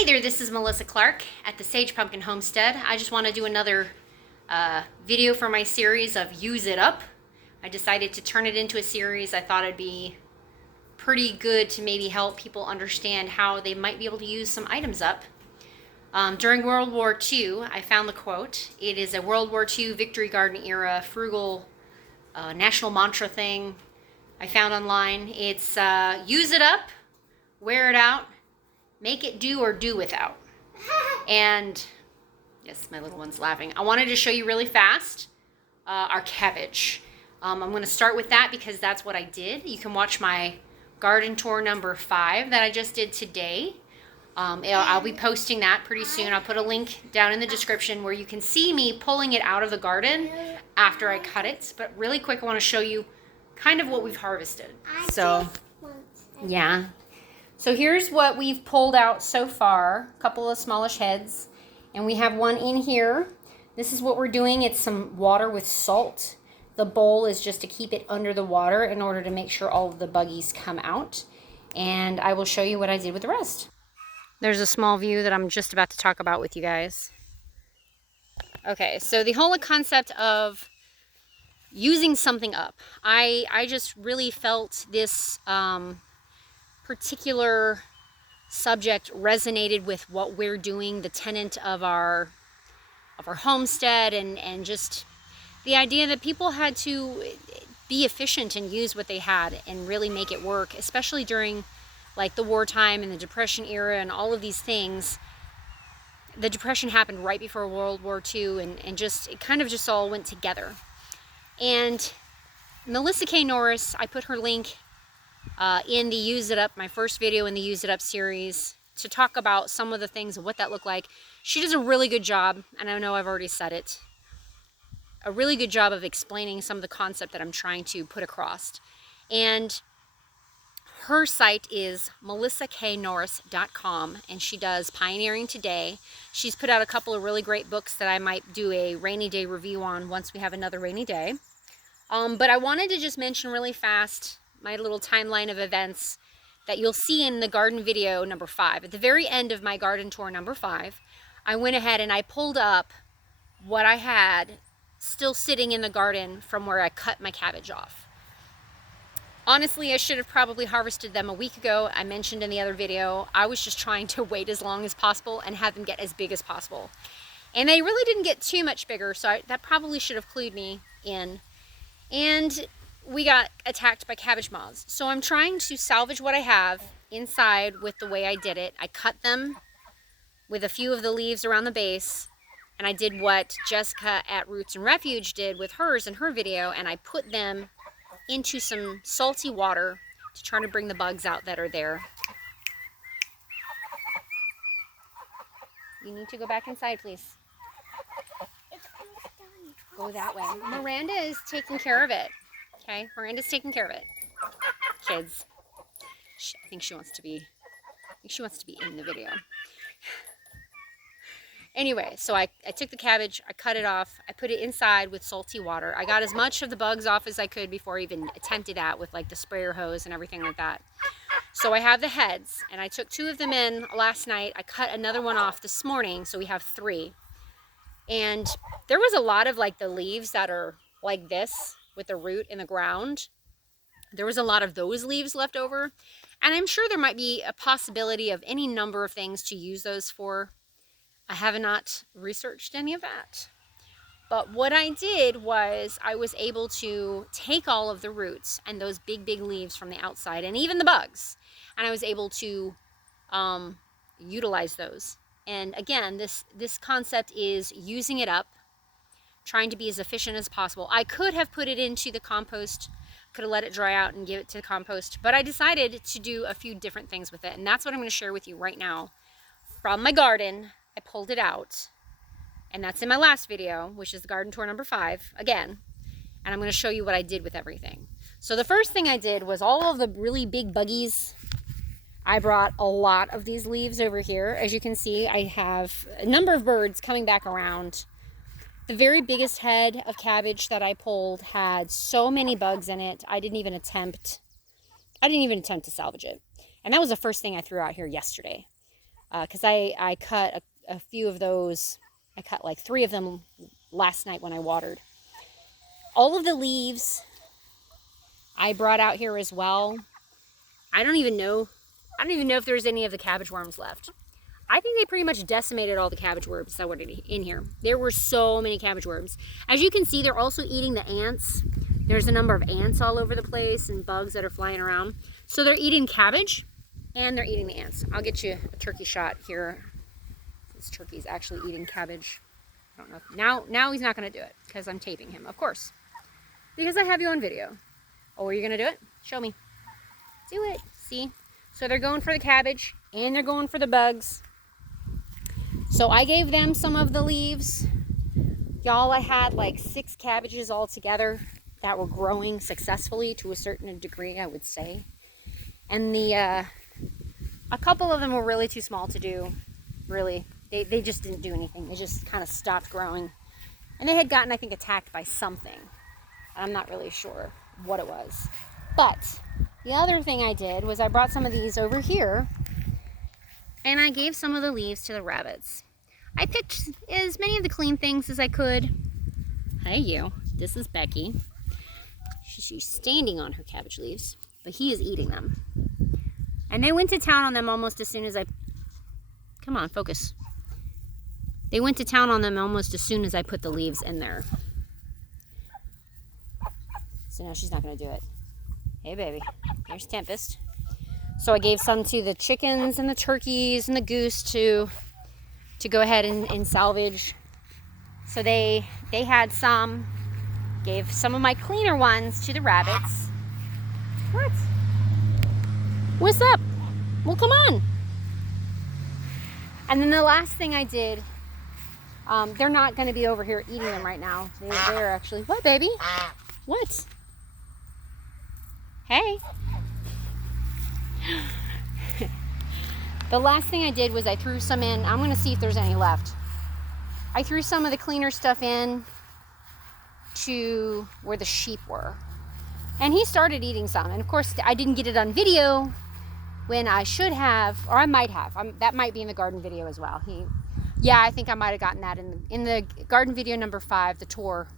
Hey there, this is Melissa Clark at the Sage Pumpkin Homestead. I just want to do another video for my series of Use It Up. I decided to turn it into a series. I thought it'd be pretty good to maybe help people understand how they might be able to use some items up. During World War II, I found the quote. It is a World War II Victory Garden era frugal national mantra thing I found online. It's use it up, wear it out, make it do or do without. And yes, my little one's laughing. I wanted to show you really fast our cabbage. I'm going to start with that because that's what I did. You can watch my garden tour number 5 that I just did today. I'll be posting that pretty soon. I'll put a link down in the description where you can see me pulling it out of the garden after I cut it. But really quick, I want to show you kind of what we've harvested. So, yeah. So here's what we've pulled out so far. A couple of smallish heads. And we have one in here. This is what we're doing. It's some water with salt. The bowl is just to keep it under the water in order to make sure all of the buggies come out. And I will show you what I did with the rest. There's a small view that I'm just about to talk about with you guys. Okay, so the whole concept of using something up. I just really felt this particular subject resonated with what we're doing, the tenet of our homestead, and just the idea that people had to be efficient and use what they had and really make it work, especially during like the wartime and the Depression era and all of these things. The Depression happened right before World War II, and just it kind of just all went together. And Melissa K. Norris, I put her link in the Use It Up, my first video in the Use It Up series, to talk about some of the things of what that looked like. She does a really good job, and I know I've already said it, a really good job of explaining some of the concept that I'm trying to put across. And her site is melissaknorris.com, and she does Pioneering Today. She's put out a couple of really great books that I might do a rainy day review on once we have another rainy day. But I wanted to just mention really fast my little timeline of events that you'll see in the garden video number 5. At the very end of my garden tour number 5, I went ahead and I pulled up what I had still sitting in the garden from where I cut my cabbage off. Honestly, I should have probably harvested them a week ago. I mentioned in the other video, I was just trying to wait as long as possible and have them get as big as possible. And they really didn't get too much bigger, so that probably should have clued me in. And we got attacked by cabbage moths. So I'm trying to salvage what I have inside with the way I did it. I cut them with a few of the leaves around the base, and I did what Jessica at Roots and Refuge did with hers in her video, and I put them into some salty water to try to bring the bugs out that are there. You need to go back inside, please. Go that way. Miranda is taking care of it. Okay, Miranda's taking care of it. Kids, I think she wants to be in the video. Anyway, so I took the cabbage, I cut it off, I put it inside with salty water. I got as much of the bugs off as I could before I even attempted that with like the sprayer hose and everything like that. So I have the heads, and I took 2 of them in last night. I cut another one off this morning, so we have 3. And there was a lot of like the leaves that are like this with the root in the ground. There was a lot of those leaves left over, and I'm sure there might be a possibility of any number of things to use those for. I have not researched any of that. But what I did was I was able to take all of the roots and those big leaves from the outside and even the bugs, and I was able to utilize those. And again, this concept is using it up, trying to be as efficient as possible. I could have put it into the compost, could have let it dry out and give it to the compost, but I decided to do a few different things with it, and that's what I'm going to share with you right now from my garden. I pulled it out, and that's in my last video, which is the garden tour number 5 again, and I'm going to show you what I did with everything. So the first thing I did was all of the really big buggies. I brought a lot of these leaves over here. As you can see, I have a number of birds coming back around. The very biggest head of cabbage that I pulled had so many bugs in it, I didn't even attempt to salvage it. And that was the first thing I threw out here yesterday. because I cut a few of those. I cut like 3 of them last night when I watered. All of the leaves I brought out here as well. I don't even know if there's any of the cabbage worms left. I think they pretty much decimated all the cabbage worms that were in here. There were so many cabbage worms. As you can see, they're also eating the ants. There's a number of ants all over the place and bugs that are flying around. So they're eating cabbage and they're eating the ants. I'll get you a turkey shot here. This turkey's actually eating cabbage. I don't know. Now he's not going to do it because I'm taping him, of course. Because I have you on video. Oh, are you going to do it? Show me. Do it. See? So they're going for the cabbage and they're going for the bugs. So I gave them some of the leaves. Y'all, I had like 6 cabbages all together that were growing successfully to a certain degree, I would say. And a couple of them were really too small to do. Really, they just didn't do anything. They just kind of stopped growing. And they had gotten, I think, attacked by something. I'm not really sure what it was. But the other thing I did was I brought some of these over here and I gave some of the leaves to the rabbits. I picked as many of the clean things as I could. Hey, you. This is Becky. She's standing on her cabbage leaves, but he is eating them. And they went to town on them almost as soon as I... Come on, focus. They went to town on them almost as soon as I put the leaves in there. So now she's not going to do it. Hey, baby. Here's Tempest. So I gave some to the chickens and the turkeys and the goose to go ahead and salvage. So they had some. Gave some of my cleaner ones to the rabbits. What? What's up? Well, come on. And then the last thing I did, they're not going to be over here eating them right now. They're actually, what, baby? What? Hey. The last thing I did was I threw some in. I'm going to see if there's any left. I threw some of the cleaner stuff in to where the sheep were. And he started eating some. And of course, I didn't get it on video when I should have, or I might have. That might be in the garden video as well. Yeah, I think I might have gotten that in the garden video number 5, the tour.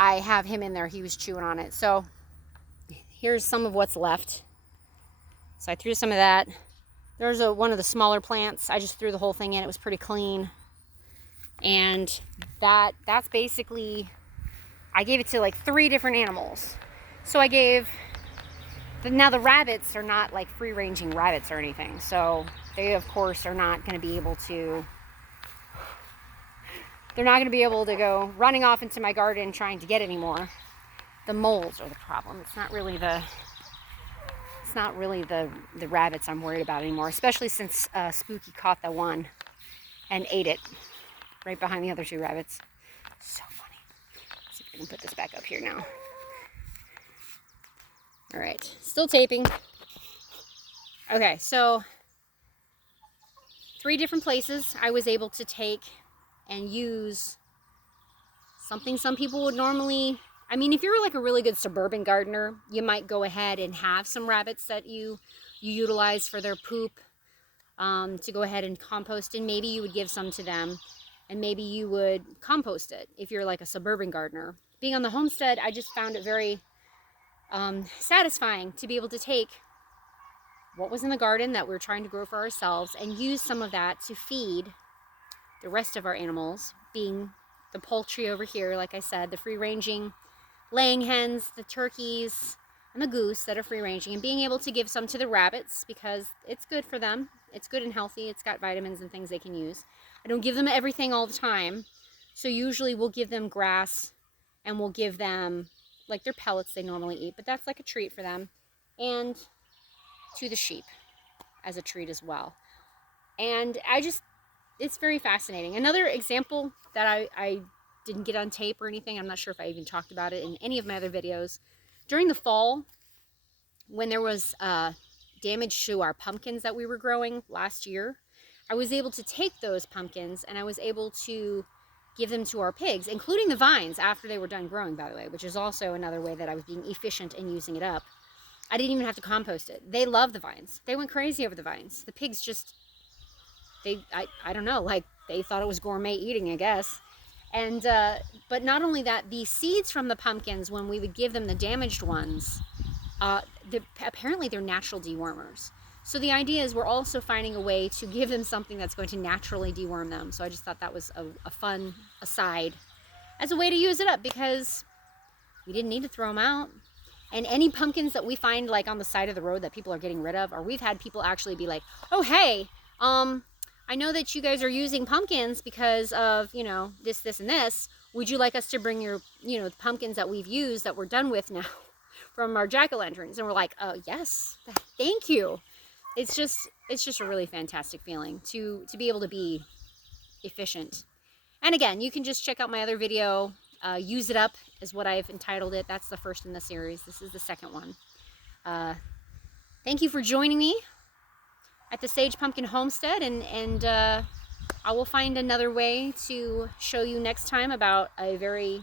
I have him in there. He was chewing on it. So here's some of what's left. So I threw some of that. There's one of the smaller plants. I just threw the whole thing in. It was pretty clean. And that's basically, I gave it to like 3 different animals. So I gave, now the rabbits are not like free-ranging rabbits or anything. So they, of course, are not going to be able to, they're not going to be able to go running off into my garden trying to get any more. The moles are the problem. It's not really the rabbits I'm worried about anymore, especially since Spooky caught the one and ate it right behind the other 2 rabbits. So funny. Let's see if I can put this back up here now. All right, still taping. Okay, so 3 different places I was able to take and use something some people would normally, I mean, if you're like a really good suburban gardener, you might go ahead and have some rabbits that you utilize for their poop to go ahead and compost, and maybe you would give some to them and maybe you would compost it if you're like a suburban gardener. Being on the homestead, I just found it very satisfying to be able to take what was in the garden that we're trying to grow for ourselves and use some of that to feed the rest of our animals, being the poultry over here, like I said, the free-ranging laying hens, the turkeys, and the goose that are free-ranging, and being able to give some to the rabbits because it's good for them. It's good and healthy. It's got vitamins and things they can use. I don't give them everything all the time, so usually we'll give them grass and we'll give them like their pellets they normally eat, but that's like a treat for them, and to the sheep as a treat as well. And it's very fascinating. Another example that I didn't get on tape or anything, I'm not sure if I even talked about it in any of my other videos. During the fall, when there was damage to our pumpkins that we were growing last year, I was able to take those pumpkins and I was able to give them to our pigs, including the vines after they were done growing, by the way, which is also another way that I was being efficient in using it up. I didn't even have to compost it. They love the vines. They went crazy over the vines. The pigs just, I don't know, like they thought it was gourmet eating, I guess. And, but not only that, the seeds from the pumpkins, when we would give them the damaged ones, apparently they're natural dewormers. So the idea is we're also finding a way to give them something that's going to naturally deworm them. So I just thought that was a fun aside as a way to use it up, because we didn't need to throw them out. And any pumpkins that we find like on the side of the road that people are getting rid of, or we've had people actually be like, oh, hey, I know that you guys are using pumpkins because of, you know, this, and this. Would you like us to bring your, you know, the pumpkins that we've used that we're done with now from our jack-o'-lanterns? And we're like, oh, yes, thank you. It's just a really fantastic feeling to be able to be efficient. And again, you can just check out my other video. Use It Up is what I've entitled it. That's the first in the series. This is the second one. Thank you for joining me at the Sage Pumpkin Homestead, and I will find another way to show you next time about a very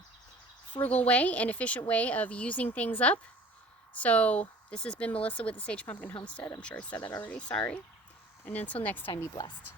frugal way and efficient way of using things up. So this has been Melissa with the Sage Pumpkin Homestead. I'm sure I said that already, sorry. And until next time, be blessed.